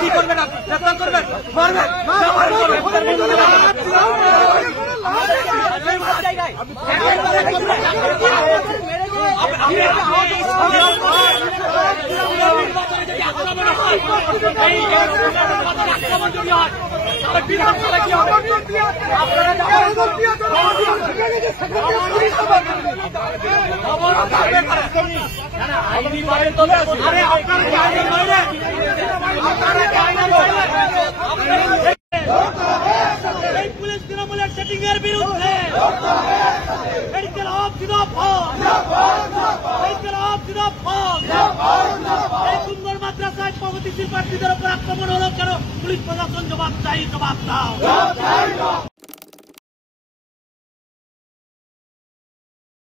কি করবেন আপনি? গ্রেফতার করবেন, মারবেন, পুলিশ তৃণমূলের সেটিং এর বিরুদ্ধে সুন্দর মাদ্রাসায় প্রগতিশীল প্রার্থীদের উপর আক্রমণ হলো কেন? পুলিশ প্রশাসন জবাব চাই, জবাব দাও।